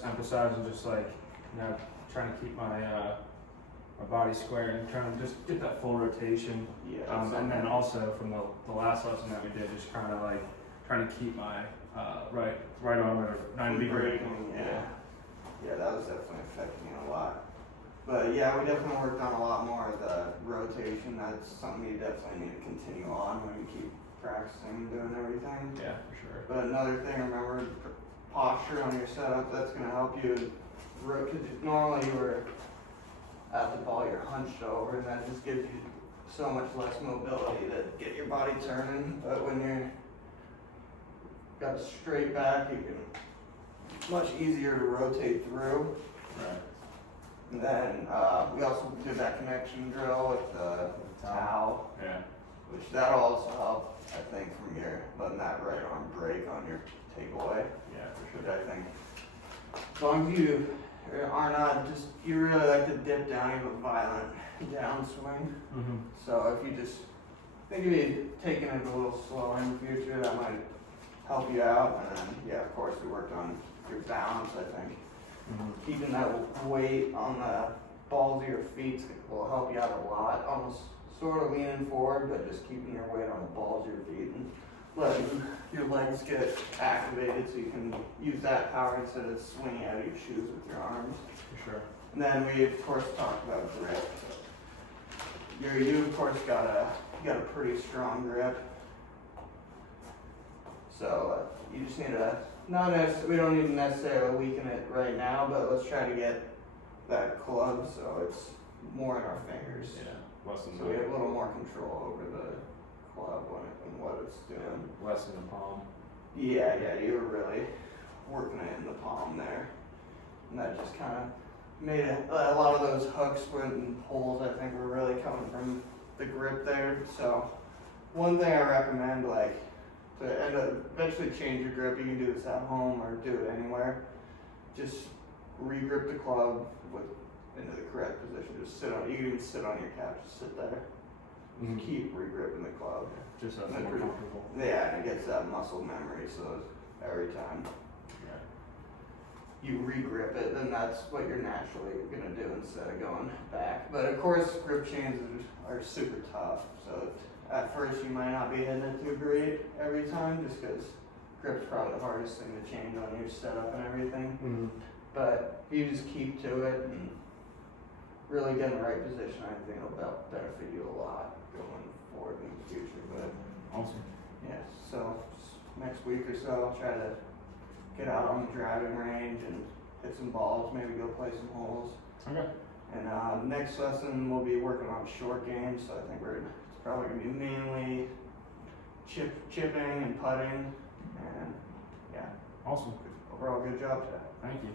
just emphasizing just like, trying to keep my my body square and trying to just get that full rotation. Yeah. And then also from the last lesson that we did, just kind of like trying to keep my right arm at a 90 degree angle. Yeah, that was definitely affecting me a lot. But yeah, we definitely worked on a lot more of the rotation. That's something you definitely need to continue on when you keep practicing and doing everything. Yeah, for sure. But another thing, remember posture on your setup. That's going to help you. Because normally you were at the ball, you're hunched over, and that just gives you so much less mobility to get your body turning. But when you're got a straight back, you can much easier to rotate through. Right. And then we also did that connection drill with the towel, Yeah. which that'll also help, I think, from your letting that right arm break on your takeaway. Yeah, for Which sure. I think, as long as you are not just, you really like to dip down, you have a violent downswing. Mm-hmm. So if you just think of you taking it a little slow in the future, that might help you out. And then, yeah, of course, we worked on your balance, I think. Mm-hmm. Keeping that weight on the balls of your feet will help you out a lot. Almost sort of leaning forward, but just keeping your weight on the balls of your feet and letting your legs get activated so you can use that power instead of swinging out of your shoes with your arms. For sure. And then we of course talked about grip. You of course got a pretty strong grip. So you just need to we don't need to necessarily weaken it right now, but let's try to get that club so it's more in our fingers. Yeah. Less than So we have a little more control over the club and what it's doing. less than the palm. Yeah, you were really working it in the palm there. And that just kind of made it, a lot of those hooks and pulls, I think, were really coming from the grip there. So one thing I recommend, like, to eventually change your grip, you can do this at home or do it anywhere. Just re-grip the club into the correct position. Just sit on, you can even sit on your couch, just sit there. Mm-hmm. Keep re-gripping the club. Just so it's That's more pretty- comfortable. Yeah, and it gets that muscle memory, so every time Yeah. you re-grip it, then that's what you're naturally gonna do instead of going back. But of course, grip changes are super tough, so at first you might not be hitting it too great every time, just because grip's probably the hardest thing to change on your setup and everything. Mm-hmm. But if you just keep to it and really get in the right position, I think it'll benefit you a lot going forward in the future. But Awesome. yeah, so next week or so, I'll try to get out on the driving range and hit some balls, maybe go play some holes. Okay. And next lesson, we'll be working on short games, so I think it's probably going to be mainly chipping and putting. And yeah, Awesome. overall good job today. Thank you.